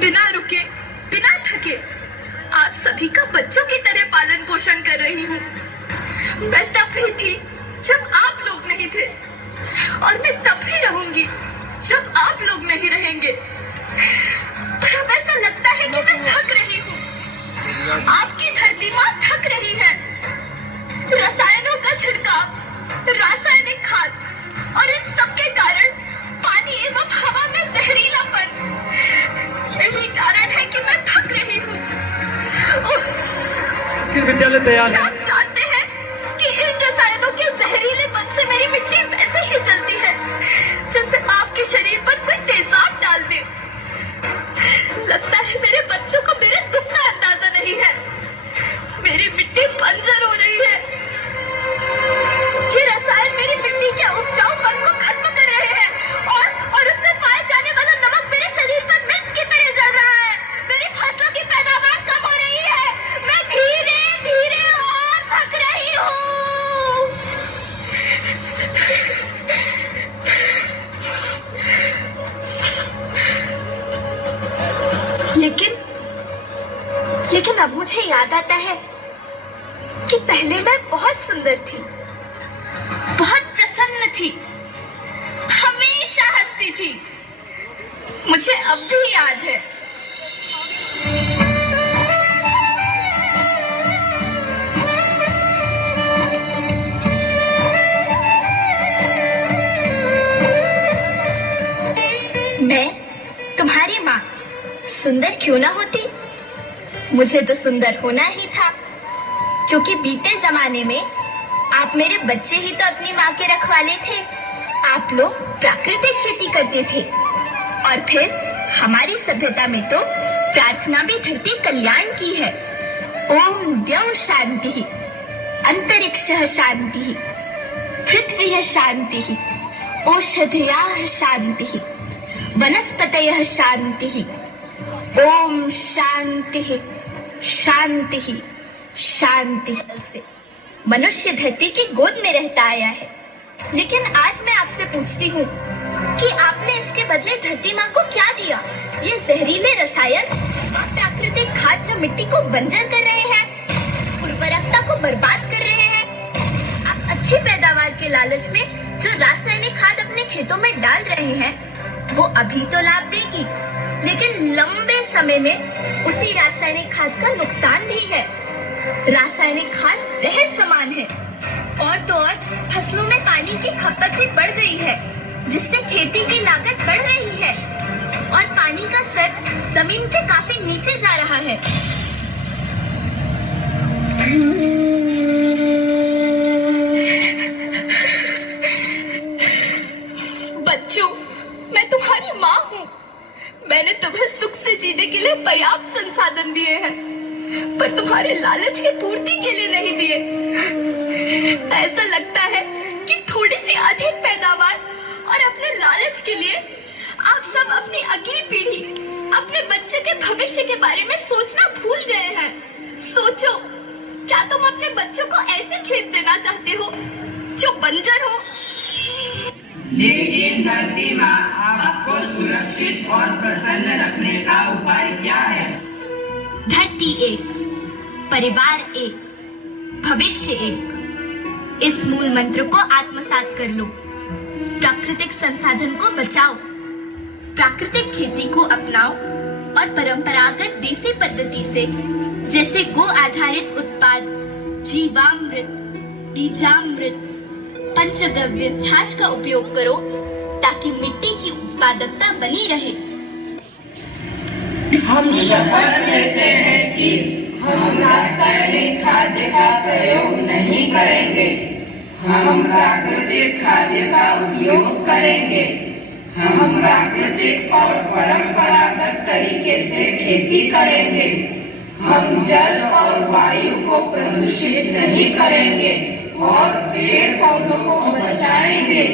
बिना रुके, बिना थके आप सभी का बच्चों की तरह पालन पोषण कर रही हूँ। मैं तब भी थी जब आप लोग नहीं थे, और मैं तब भी रहूंगी जब आप लोग नहीं रहेंगे। पर अब ऐसा लगता है कि मैं थक रही हूँ। आपकी धरती माँ थक रही है। रसायनों का छिड़काव, रासायनिक खाद और इन सब के कारण पानी एवं हवा में जहरीलापन, यही कारण है कि मैं थक रही हूँ। विद्यालय तैयार है। आप जानते हैं कि इन रसायनों के जहरीलेपन से मेरी मिट्टी वैसे ही जलती है जैसे आपके शरीर पर कोई तेजाब डाल दे। लगता है मेरे बच्चों को मेरे दुख का अंदाजा नहीं है। मेरी मिट्टी बंजर हो रही है। ये रसायन मेरी मिट्टी के उपजाऊपन को खत्म कर रहे हैं और उसमें पाए जाने वाला नमक मेरे शरीर पर मिर्च की तरह जल रहा है। मेरी फसलों की पैदावार कम हो रही है। मैं धीरे धीरे और थक रही हूँ। लेकिन अब मुझे याद आता है कि पहले मैं बहुत सुंदर थी, बहुत प्रसन्न थी, हमेशा हंसती थी। मुझे अब भी याद है। मैं तुम्हारी माँ सुंदर क्यों ना होती, मुझे तो सुंदर होना ही था, क्योंकि बीते जमाने में आप मेरे बच्चे ही तो अपनी माँ के रखवाले थे। आप लोग प्राकृतिक खेती करते थे, और फिर हमारी सभ्यता में तो प्रार्थना भी धरती कल्याण की है। ओम द्यौ शांति, अंतरिक्षः शांति, पृथ्वीः शांति, औषधयः शांति, वनस्पतयः शांति। ओम शांति शांति शांति। से मनुष्य धरती की गोद में रहता आया है, लेकिन आज मैं आपसे पूछती हूँ कि आपने इसके बदले धरती माँ को क्या दिया? ये जहरीले रसायन और प्राकृतिक खाद जो मिट्टी को बंजर कर रहे हैं, उर्वरकता को बर्बाद कर रहे हैं। आप अच्छी पैदावार के लालच में जो रासायनिक खाद अपने खेतों में डाल रहे हैं, वो अभी तो लाभ देगी, लेकिन लंबे समय में उसी रासायनिक खाद का नुकसान भी है। रासायनिक खाद जहर समान है, और तो और फसलों में पानी की खपत भी बढ़ गई है, जिससे खेती की लागत बढ़ रही है और पानी का स्तर जमीन के काफी नीचे जा रहा है। बच्चों, मैं तुम्हारी माँ हूँ। मैंने तुम्हें सुख से जीने के लिए पर्याप्त संसाधन दिए हैं, पर तुम्हारे लालच की पूर्ति के लिए नहीं दिए। ऐसा लगता है कि थोड़ी सी अधिक पैदावार और अपने लालच के लिए आप सब अपनी अगली पीढ़ी, अपने बच्चे के भविष्य के बारे में सोचना भूल गए हैं। सोचो, क्या तुम अपने बच्चों को ऐसे खेत देना चाहते हो जो बंजर हो? लेकिन धरती माँ, आपको सुरक्षित और प्रसन्न रखने का उपाय क्या है? धरती एक, परिवार एक, भविष्य एक। इस मूल मंत्र को आत्मसात कर लो। प्राकृतिक संसाधन को बचाओ, प्राकृतिक खेती को अपनाओ और परंपरागत देसी पद्धति से, जैसे गो आधारित उत्पाद, जीवामृत, बीजामृत, पंचगव्य छाछ का उपयोग करो, ताकि मिट्टी की उत्पादकता बनी रहे। हम शपथ लेते हैं कि हम रासायनिक खाद्य का प्रयोग नहीं करेंगे। हम प्राकृतिक खाद्य का उपयोग करेंगे। हम प्राकृतिक और परंपरागत तरीके से खेती करेंगे। हम जल और वायु को प्रदूषित नहीं करेंगे और पेड़ पौधों को बचाएंगे।